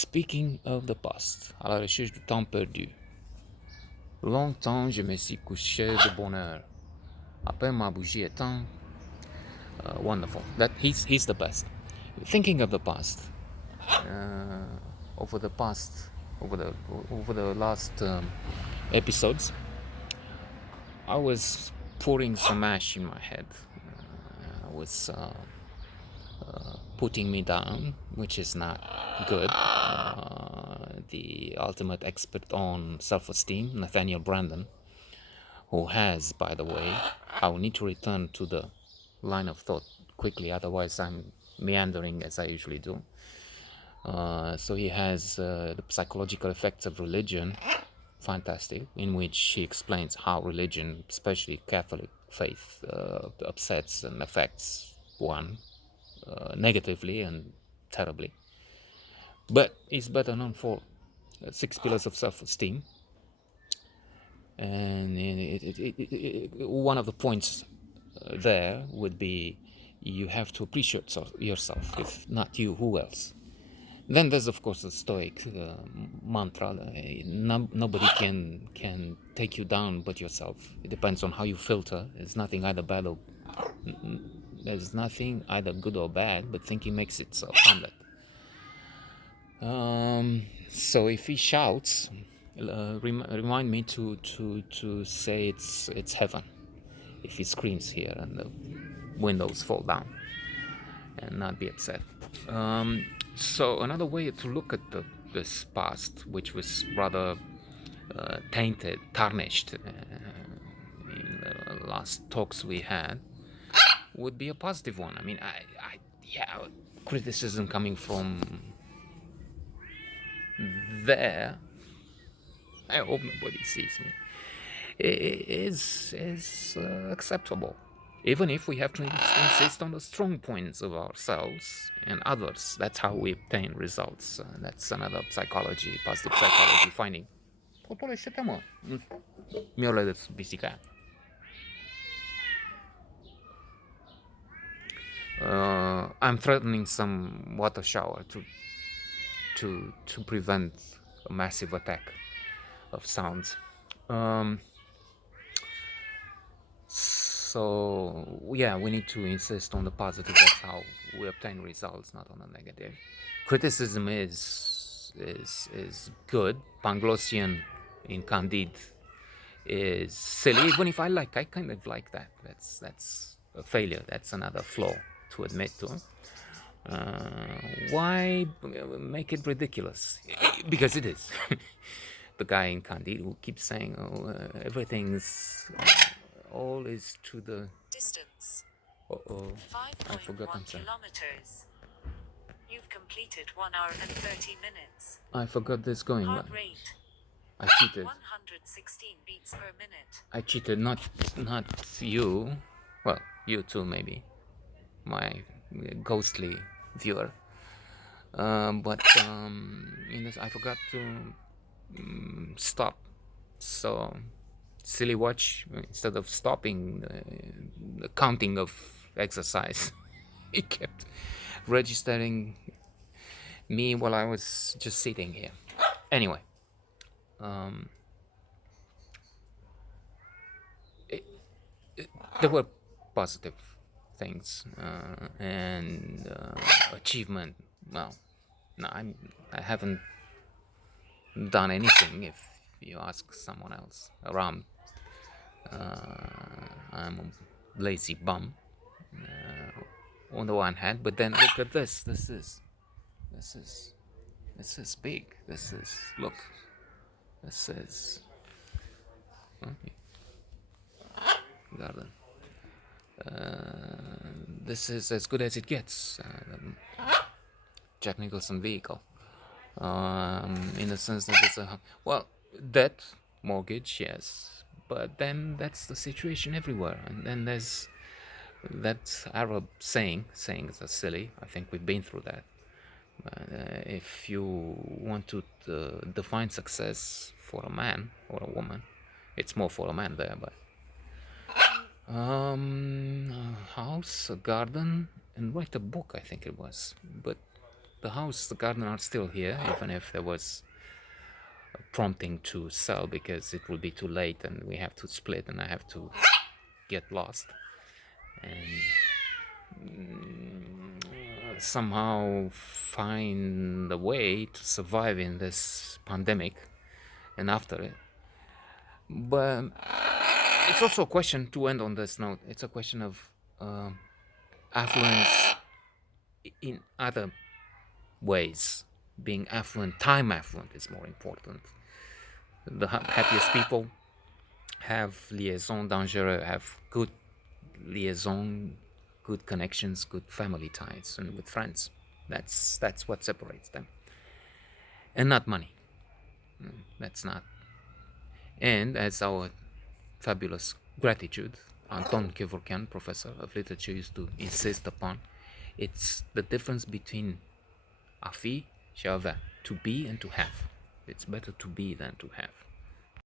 Speaking of the past, à la recherche du temps perdu. Longtemps je me suis couché de bonne heure. Après ma bougie éteinte, wonderful. That he's the best. Thinking of the past, over the past, over the last episodes, I was pouring some ash in my head. I was putting me down, which is not good. The ultimate expert on self-esteem, Nathaniel Branden, who has, by the way, I will need to return to the line of thought quickly, otherwise I'm meandering as I usually do. So he has the psychological effects of religion, fantastic, in which he explains how religion, especially Catholic faith, upsets and affects one negatively and terribly. But he's better known for Six Pillars of Self-Esteem, and one of the points there would be you have to appreciate yourself. If not you, who else? Then there's of course the Stoic mantra: nobody can take you down but yourself. It depends on how you filter. There's nothing either bad or there's nothing either good or bad, but thinking makes it so. Hamlet. So if he shouts, remind me to say it's heaven. If he screams here and the windows fall down, and not be upset. So another way to look at this past, which was rather tainted, tarnished in the last talks we had, would be a positive one. I mean, yeah, criticism coming from there. I hope nobody sees me. Is acceptable, even if we have to insist on the strong points of ourselves and others. That's how we obtain results. That's another psychology, positive psychology finding. Potolește-te, mă. Mi-o lădăț bisica. I'm threatening some water shower to prevent a massive attack of sounds. So yeah, we need to insist on the positive. That's how we obtain results, not on the negative. Criticism is good. Panglossian in Candide is silly. Even if I kind of like that. That's a failure. That's another flaw to admit to. Why make it ridiculous? Because it is. The guy in Candide who keeps saying, "Oh, everything's all is to the distance. Uh-oh. I forgot 5.1 something. kilometers. You've completed 1 hour and 30 minutes. I forgot this going. Heart rate I cheated. 116 beats per minute. I cheated, not you. Well, you too, maybe. My ghostly viewer. But in this, I forgot to stop. So, silly watch, instead of stopping the counting of exercise, it kept registering me while I was just sitting here. Anyway, there were positive things and achievement. Well, no, I haven't done anything. If you ask someone else around, I'm a lazy bum on the one hand, but then look at this. This is big. This is, look. This is garden. This is as good as it gets. Jack Nicholson vehicle. In the sense that it's a, well, debt, mortgage, yes, but then that's the situation everywhere. And then there's that Arab saying is silly. I think we've been through that. If you want to define success for a man or a woman, it's more for a man there, but a house, a garden, and write a book, I think it was. But the house, the garden are still here, even if there was a prompting to sell because it will be too late and we have to split and I have to get lost and somehow find a way to survive in this pandemic and after it. But it's also a question, to end on this note, it's a question of affluence in other ways. Being affluent, time affluent is more important. The happiest people have liaison dangereux, have good liaison, good connections, good family ties, and with friends. That's what separates them, and not money. That's not. And as our fabulous gratitude, Anton Kevorkian, professor of literature, used to insist upon, it's the difference between afi, to be, and to have. It's better to be than to have.